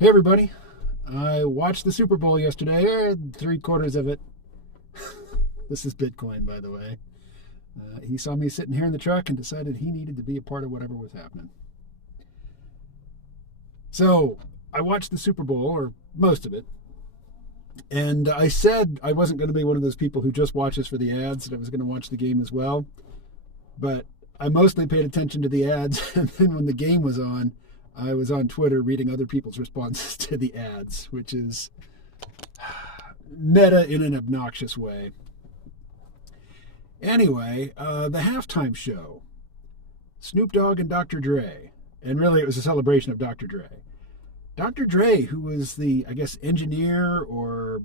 Hey everybody, I watched the Super Bowl yesterday, or three-quarters of it. This is Bitcoin, by the way. He saw me sitting here in the truck and decided he needed to be a part of whatever was happening. So, I watched the Super Bowl, or most of it, and I said I wasn't going to be one of those people who just watches for the ads, that I was going to watch the game as well. But I mostly paid attention to the ads, and then when the game was on, I was on Twitter reading other people's responses to the ads, which is meta in an obnoxious way. Anyway, the halftime show, Snoop Dogg and Dr. Dre, and really it was a celebration of Dr. Dre. Dr. Dre, who was the, I guess, engineer, or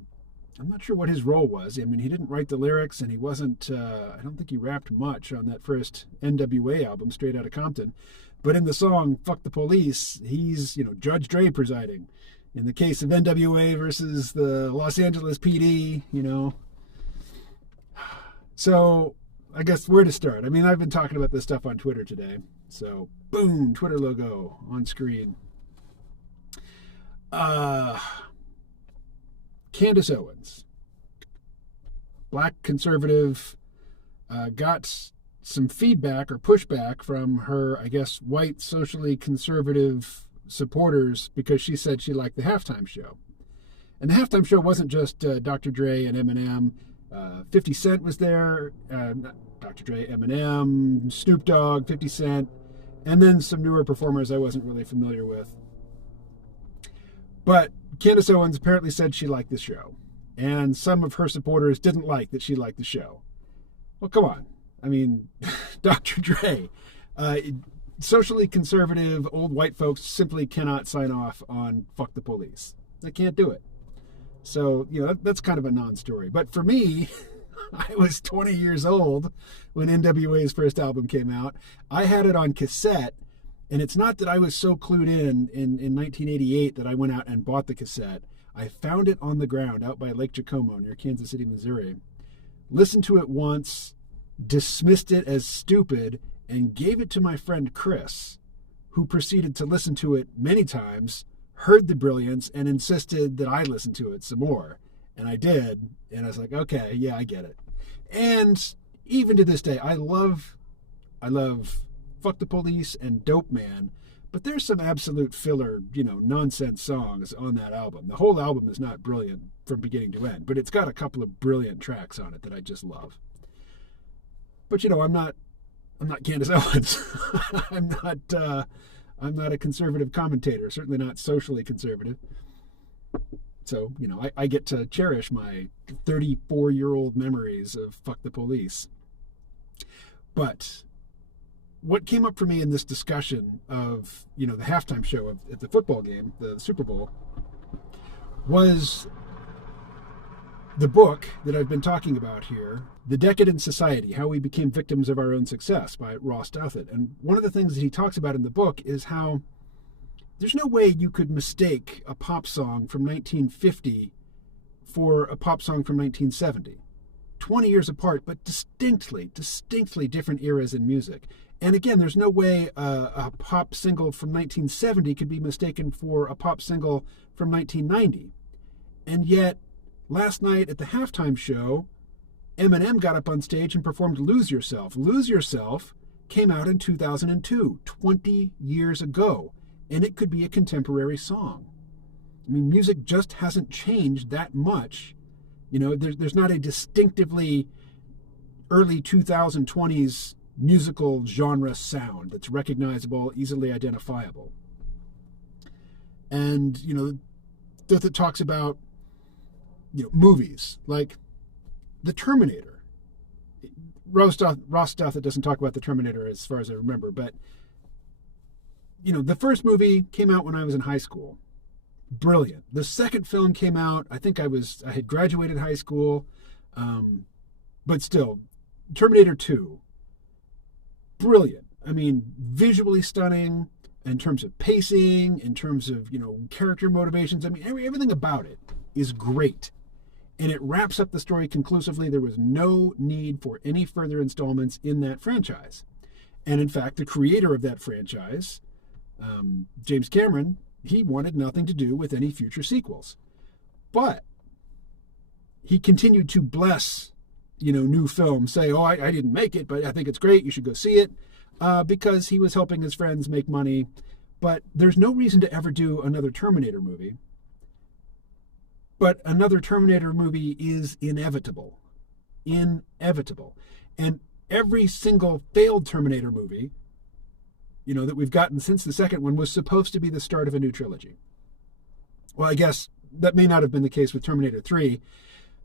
I'm not sure what his role was. I mean, he didn't write the lyrics, and he wasn't, I don't think he rapped much on that first NWA album, Straight Outta Compton. But in the song Fuck the Police, he's, Judge Dre presiding. In the case of NWA versus the Los Angeles PD, So, I guess where to start? I mean, I've been talking about this stuff on Twitter today. So, boom, Twitter logo on screen. Candace Owens, black conservative, got some feedback or pushback from her, I guess, white socially conservative supporters because she said she liked the halftime show. And the halftime show wasn't just Dr. Dre and Eminem. 50 Cent was there, not Dr. Dre, Eminem, Snoop Dogg, 50 Cent, and then some newer performers I wasn't really familiar with. But Candace Owens apparently said she liked the show, and some of her supporters didn't like that she liked the show. Well, come on. I mean, Dr. Dre, socially conservative old white folks simply cannot sign off on Fuck the Police. They can't do it. So, that's kind of a non-story. But for me, I was 20 years old when NWA's first album came out. I had it on cassette, and it's not that I was so clued in 1988 that I went out and bought the cassette. I found it on the ground out by Lake Jacomo near Kansas City, Missouri. Listened to it once, dismissed it as stupid, and gave it to my friend Chris, who proceeded to listen to it many times, heard the brilliance, and insisted that I listen to it some more. And I did, and I was like, okay, yeah, I get it. And even to this day, I love Fuck the Police and Dope Man, but there's some absolute filler, nonsense songs on that album. The whole album is not brilliant from beginning to end, but it's got a couple of brilliant tracks on it that I just love. But I'm not Candace Owens. I'm not a conservative commentator, certainly not socially conservative. So, I get to cherish my 34-year-old memories of Fuck the Police. But what came up for me in this discussion of, the halftime show at the football game, the Super Bowl, was the book that I've been talking about here, The Decadence Society, How We Became Victims of Our Own Success by Ross Douthat. And one of the things that he talks about in the book is how there's no way you could mistake a pop song from 1950 for a pop song from 1970. 20 years apart, but distinctly different eras in music. And again, there's no way a pop single from 1970 could be mistaken for a pop single from 1990. And yet, last night at the halftime show, Eminem got up on stage and performed Lose Yourself. Lose Yourself came out in 2002, 20 years ago, and it could be a contemporary song. I mean, music just hasn't changed that much. There's not a distinctively early 2020s musical genre sound that's recognizable, easily identifiable. And, that talks about movies like The Terminator. Ross Douthat doesn't talk about The Terminator as far as I remember, but the first movie came out when I was in high school. Brilliant. The second film came out, I think I had graduated high school, but still, Terminator 2. Brilliant. I mean, visually stunning in terms of pacing, in terms of, character motivations. I mean, everything about it is great. And it wraps up the story conclusively. There was no need for any further installments in that franchise. And in fact, the creator of that franchise, James Cameron, he wanted nothing to do with any future sequels. But he continued to bless, new films, say, oh, I didn't make it, but I think it's great, you should go see it, because he was helping his friends make money. But there's no reason to ever do another Terminator movie. But another Terminator movie is inevitable. Inevitable. And every single failed Terminator movie, that we've gotten since the second one was supposed to be the start of a new trilogy. Well, I guess that may not have been the case with Terminator 3.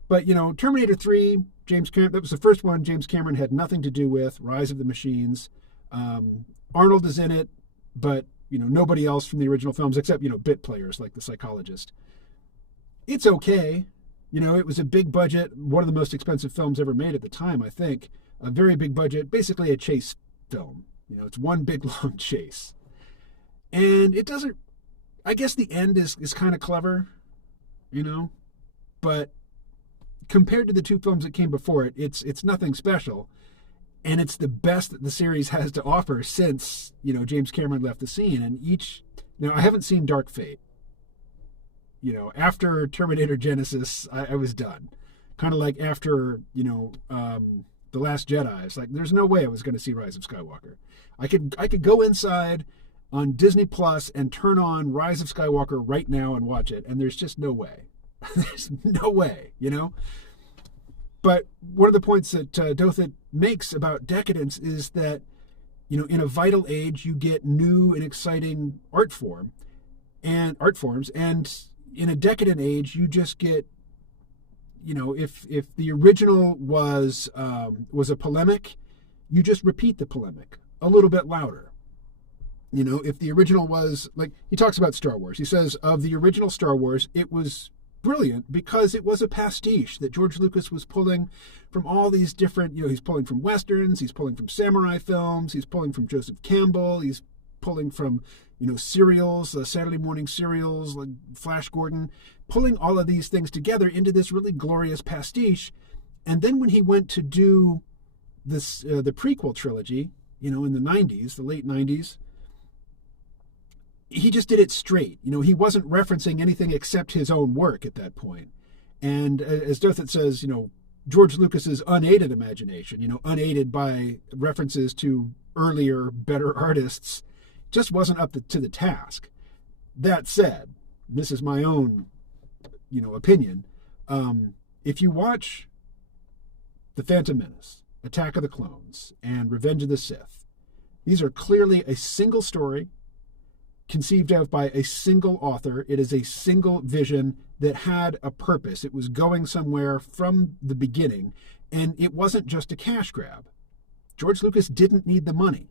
But, Terminator 3, that was the first one James Cameron had nothing to do with, Rise of the Machines. Arnold is in it, but, nobody else from the original films except, bit players like the psychologist. It's okay. It was a big budget, one of the most expensive films ever made at the time, I think. A very big budget, basically a chase film. It's one big, long chase. And it doesn't... I guess the end is kind of clever, but compared to the two films that came before it, it's nothing special. And it's the best that the series has to offer since, James Cameron left the scene. And now, I haven't seen Dark Fate. After Terminator Genesis, I was done. Kind of like after, The Last Jedi. It's like, there's no way I was going to see Rise of Skywalker. I could go inside on Disney Plus and turn on Rise of Skywalker right now and watch it, and there's just no way. There's no way, But one of the points that Dothit makes about Decadence is that, in a vital age, you get new and exciting art forms, and in a decadent age, you just get, if the original was a polemic, you just repeat the polemic a little bit louder. If the original was, like, he talks about Star Wars. He says, of the original Star Wars, it was brilliant because it was a pastiche that George Lucas was pulling from all these different, he's pulling from Westerns, he's pulling from samurai films, he's pulling from Joseph Campbell, he's pulling from, serials, Saturday morning serials, like Flash Gordon, pulling all of these things together into this really glorious pastiche. And then when he went to do this, the prequel trilogy, in the 90s, the late 90s, he just did it straight. He wasn't referencing anything except his own work at that point. And as Dothit says, George Lucas's unaided imagination, unaided by references to earlier, better artists, just wasn't up to the task. That said, this is my own, opinion. If you watch The Phantom Menace, Attack of the Clones, and Revenge of the Sith, these are clearly a single story conceived of by a single author. It is a single vision that had a purpose. It was going somewhere from the beginning, and it wasn't just a cash grab. George Lucas didn't need the money.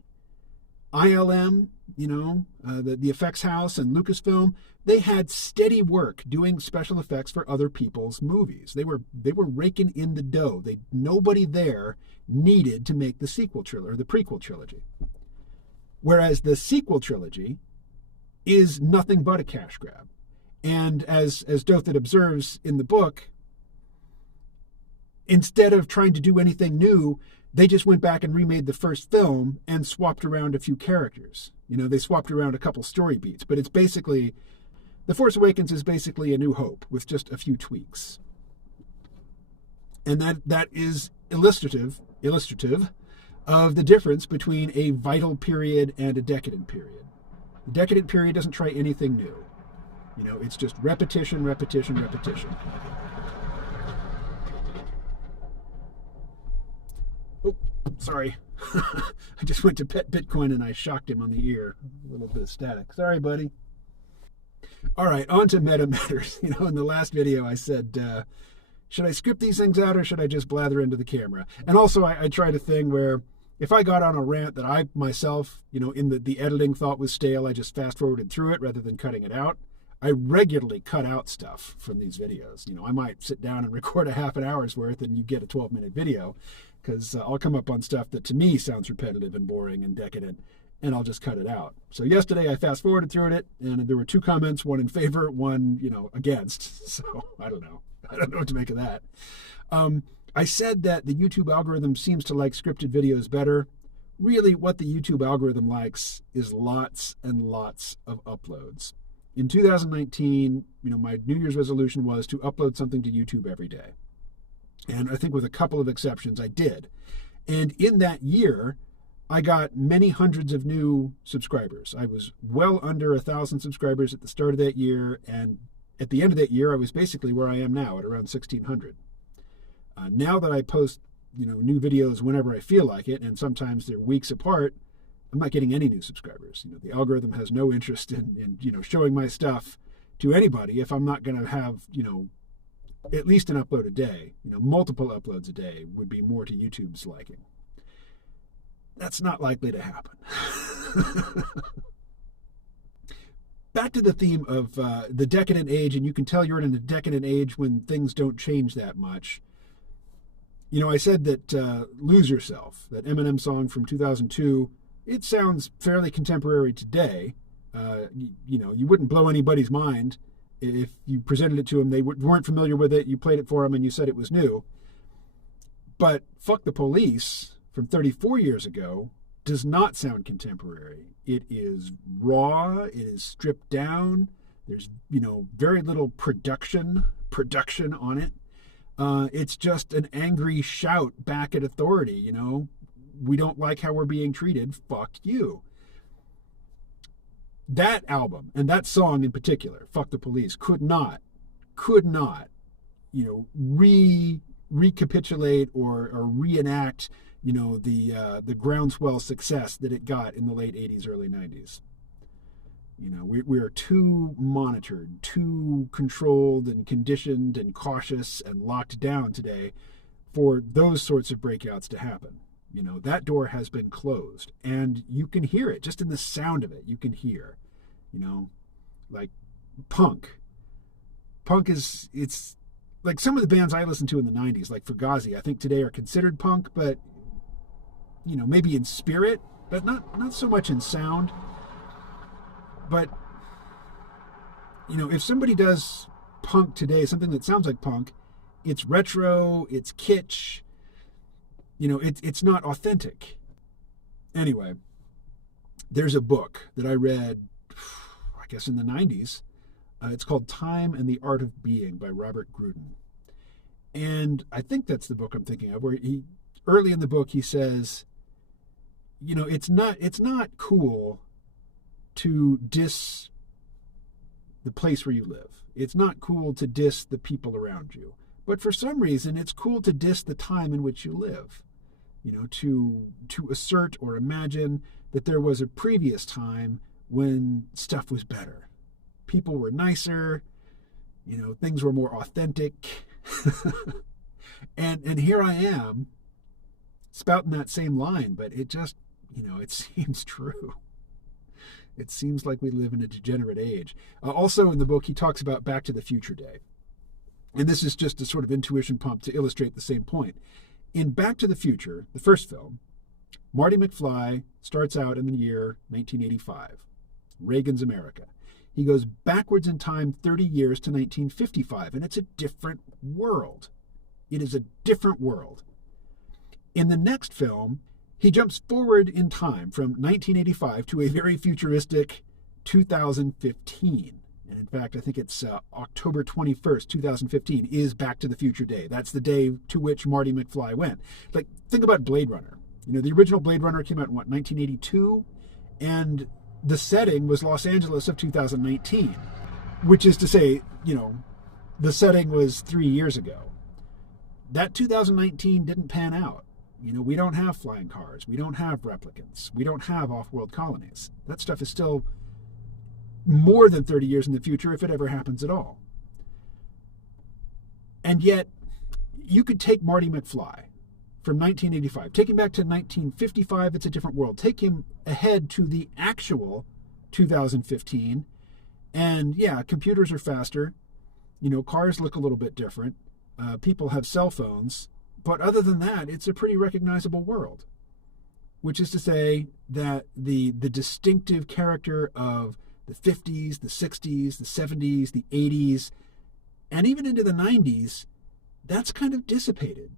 ILM, the effects house and Lucasfilm, they had steady work doing special effects for other people's movies. They were raking in the dough. Nobody there needed to make the sequel trilogy or the prequel trilogy. Whereas the sequel trilogy is nothing but a cash grab. And as Dothit observes in the book, instead of trying to do anything new, they just went back and remade the first film and swapped around a few characters. They swapped around a couple story beats, but it's basically, The Force Awakens is basically A New Hope with just a few tweaks. And that is illustrative of the difference between a vital period and a decadent period. The decadent period doesn't try anything new. It's just repetition, repetition, repetition. Oh, sorry. I just went to pet Bitcoin and I shocked him on the ear. A little bit of static. Sorry, buddy. All right, on to meta matters. In the last video I said, should I script these things out or should I just blather into the camera? And also I tried a thing where if I got on a rant that I myself, in the editing thought was stale, I just fast forwarded through it rather than cutting it out. I regularly cut out stuff from these videos. I might sit down and record a half an hour's worth and you get a 12-minute video because I'll come up on stuff that to me sounds repetitive and boring and decadent, and I'll just cut it out. So yesterday I fast forwarded through it and there were 2 comments, one in favor, one, against. So I don't know what to make of that. I said that the YouTube algorithm seems to like scripted videos better. Really, what the YouTube algorithm likes is lots and lots of uploads. In 2019, my New Year's resolution was to upload something to YouTube every day. And I think with a couple of exceptions, I did. And in that year, I got many hundreds of new subscribers. I was well under 1,000 subscribers at the start of that year. And at the end of that year, I was basically where I am now at around 1,600. Now that I post, new videos whenever I feel like it, and sometimes they're weeks apart, I'm not getting any new subscribers. The algorithm has no interest in showing my stuff to anybody if I'm not going to have, at least an upload a day. Multiple uploads a day would be more to YouTube's liking. That's not likely to happen. Back to the theme of the decadent age, and you can tell you're in a decadent age when things don't change that much. I said that Lose Yourself, that Eminem song from 2002, it sounds fairly contemporary today. You wouldn't blow anybody's mind if you presented it to them. They weren't familiar with it. You played it for them and you said it was new. But Fuck the Police from 34 years ago does not sound contemporary. It is raw. It is stripped down. There's, very little production on it. It's just an angry shout back at authority, We don't like how we're being treated. Fuck you. That album and that song in particular, Fuck the Police, could not, recapitulate or reenact, the groundswell success that it got in the late 80s, early 90s. We are too monitored, too controlled and conditioned and cautious and locked down today for those sorts of breakouts to happen. That door has been closed, and you can hear it just in the sound of it. You can hear, like punk. Punk it's like some of the bands I listened to in the 90s, like Fugazi, I think today are considered punk, but, maybe in spirit, but not so much in sound. But, if somebody does punk today, something that sounds like punk, it's retro, it's kitsch, it's not authentic. Anyway, there's a book that I read, I guess in the 90s. It's called Time and the Art of Being by Robert Grudin. And I think that's the book I'm thinking of, where early in the book he says, it's not cool to diss the place where you live. It's not cool to diss the people around you. But for some reason, it's cool to diss the time in which you live. To assert or imagine that there was a previous time when stuff was better. People were nicer, things were more authentic. and here I am spouting that same line, but it just, it seems true. It seems like we live in a degenerate age. Also in the book, he talks about Back to the Future Day. And this is just a sort of intuition pump to illustrate the same point. In Back to the Future, the first film, Marty McFly starts out in the year 1985, Reagan's America. He goes backwards in time 30 years to 1955, and it's a different world. It is a different world. In the next film, he jumps forward in time from 1985 to a very futuristic 2015. And in fact, I think it's October 21st, 2015 is Back to the Future Day. That's the day to which Marty McFly went. Like, think about Blade Runner. The original Blade Runner came out in, 1982? And the setting was Los Angeles of 2019, which is to say, the setting was 3 years ago. That 2019 didn't pan out. We don't have flying cars. We don't have replicants. We don't have off-world colonies. That stuff is still more than 30 years in the future, if it ever happens at all. And yet, you could take Marty McFly from 1985, take him back to 1955, it's a different world. Take him ahead to the actual 2015, and yeah, computers are faster. Cars look a little bit different. People have cell phones. But other than that, it's a pretty recognizable world. Which is to say that the distinctive character of the 50s, the 60s, the 70s, the 80s, and even into the 90s, that's kind of dissipated.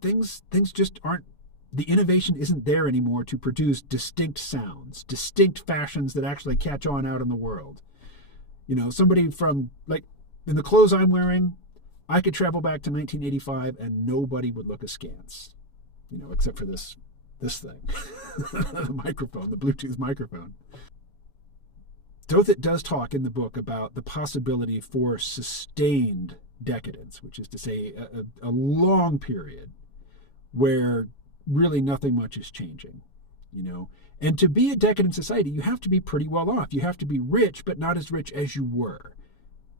Things just aren't the innovation isn't there anymore to produce distinct sounds, distinct fashions that actually catch on out in the world. Somebody from, like, in the clothes I'm wearing, I could travel back to 1985 and nobody would look askance, except for this thing, the microphone, the Bluetooth microphone. Dothit does talk in the book about the possibility for sustained decadence, which is to say a long period where really nothing much is changing, And to be a decadent society, you have to be pretty well off. You have to be rich, but not as rich as you were,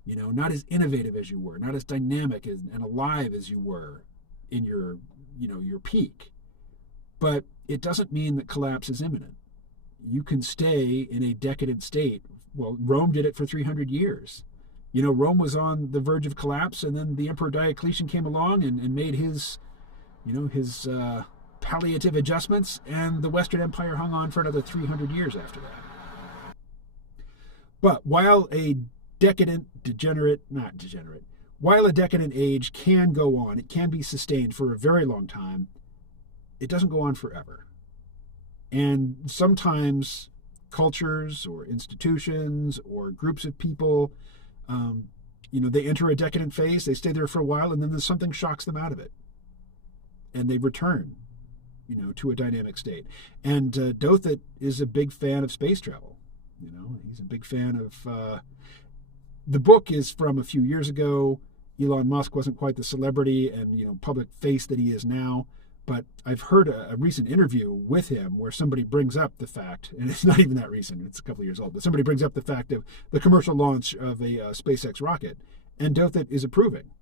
not as innovative as you were, not as dynamic and alive as you were in your peak. But it doesn't mean that collapse is imminent. You can stay in a decadent state. Well, Rome did it for 300 years. Rome was on the verge of collapse, and then the Emperor Diocletian came along and made his palliative adjustments, and the Western Empire hung on for another 300 years after that. But while a decadent age can go on, it can be sustained for a very long time, it doesn't go on forever. And sometimes cultures or institutions or groups of people, they enter a decadent phase, they stay there for a while, and then there's something shocks them out of it. And they return, to a dynamic state. And Dothit is a big fan of space travel. He's a big fan of... the book is from a few years ago. Elon Musk wasn't quite the celebrity and, public face that he is now. But I've heard a recent interview with him where somebody brings up the fact, and it's not even that recent, it's a couple of years old, but somebody brings up the fact of the commercial launch of a SpaceX rocket, and Dothit is approving.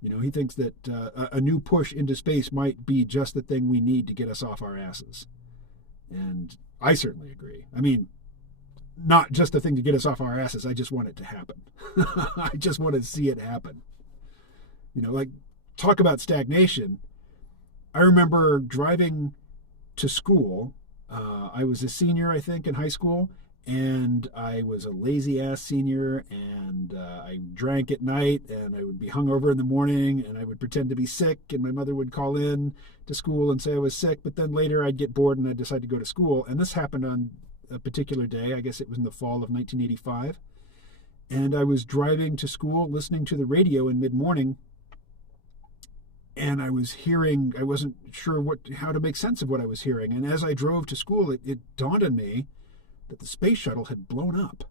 He thinks that a new push into space might be just the thing we need to get us off our asses. And I certainly agree. I mean, not just the thing to get us off our asses, I just want it to happen. I just want to see it happen. Talk about stagnation. I remember driving to school. I was a senior, I think, in high school, and I was a lazy-ass senior, and I drank at night, and I would be hungover in the morning, and I would pretend to be sick, and my mother would call in to school and say I was sick, but then later I'd get bored and I'd decide to go to school. And this happened on a particular day. I guess it was in the fall of 1985. And I was driving to school, listening to the radio in mid-morning, and I wasn't sure how to make sense of what I was hearing. And as I drove to school, it dawned on me that the space shuttle had blown up.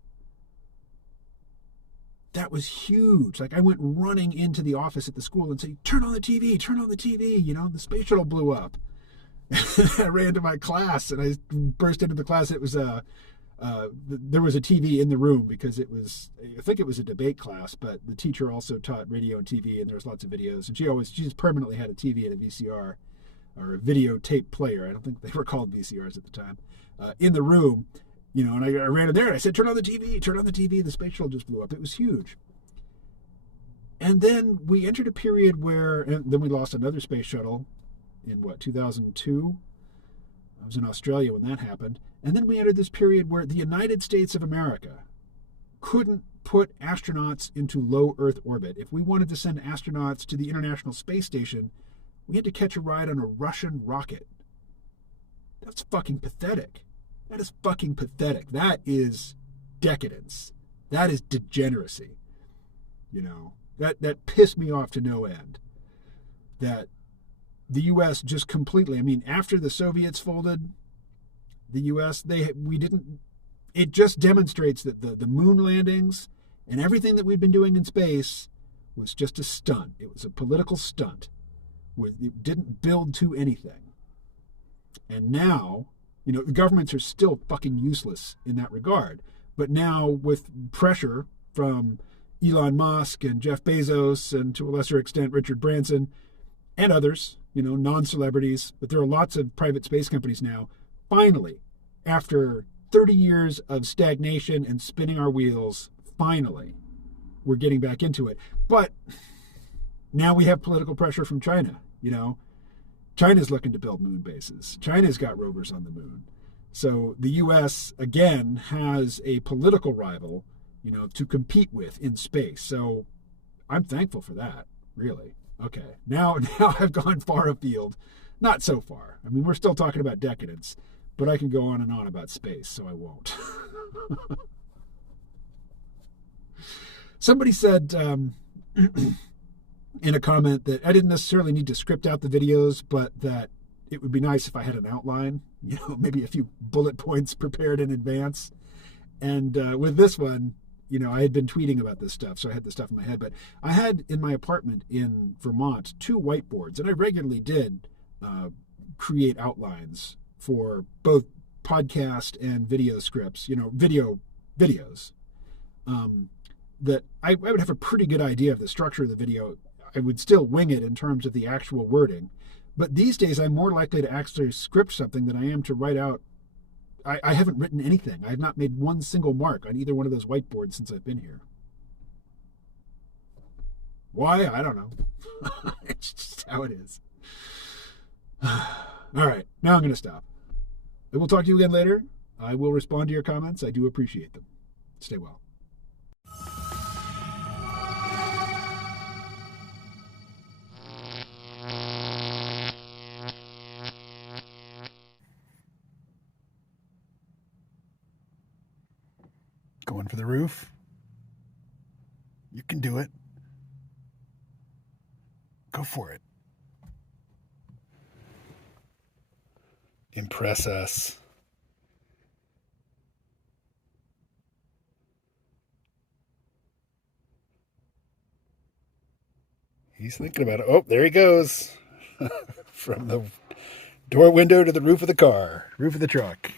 That was huge. Like, I went running into the office at the school and said, turn on the TV, the space shuttle blew up. I ran to my class and I burst into the class. It was there was a TV in the room because I think it was a debate class, but the teacher also taught radio and TV, and there was lots of videos. And she just permanently had a TV and a VCR, or a videotape player. I don't think they were called VCRs at the time, in the room. And I ran in there and I said, turn on the TV. The space shuttle just blew up. It was huge. And then we entered a period and then we lost another space shuttle in 2002. I was in Australia when that happened. And then we entered this period where the United States of America couldn't put astronauts into low Earth orbit. If we wanted to send astronauts to the International Space Station, we had to catch a ride on a Russian rocket. That's fucking pathetic. That is fucking pathetic. That is decadence. That is degeneracy. That pissed me off to no end. That the U.S. just completely, after the Soviets folded, the U.S., it just demonstrates that the moon landings and everything that we've been doing in space was just a stunt. It was a political stunt. It didn't build to anything. And now, the governments are still fucking useless in that regard. But now, with pressure from Elon Musk and Jeff Bezos and to a lesser extent Richard Branson and others, non-celebrities, but there are lots of private space companies now, finally, after 30 years of stagnation and spinning our wheels, finally, we're getting back into it. But now we have political pressure from China, China's looking to build moon bases. China's got rovers on the moon. So the U.S., again, has a political rival, to compete with in space. So I'm thankful for that, really. Okay, now I've gone far afield. Not so far. I mean, we're still talking about Decadence, but I can go on and on about space, so I won't. Somebody said in a comment that I didn't necessarily need to script out the videos, but that it would be nice if I had an outline, maybe a few bullet points prepared in advance. And with this one, I had been tweeting about this stuff, so I had this stuff in my head. But I had in my apartment in Vermont 2 whiteboards, and I regularly did create outlines for both podcast and video scripts, videos. That I would have a pretty good idea of the structure of the video. I would still wing it in terms of the actual wording. But these days, I'm more likely to actually script something than I am to write out. I haven't written anything. I have not made one single mark on either one of those whiteboards since I've been here. Why? I don't know. It's just how it is. All right. Now I'm going to stop. I will talk to you again later. I will respond to your comments. I do appreciate them. Stay well. Going for the roof? You can do it. Go for it. Impress us. He's thinking about it. Oh, there he goes. From the door window to the roof of the car, roof of the truck.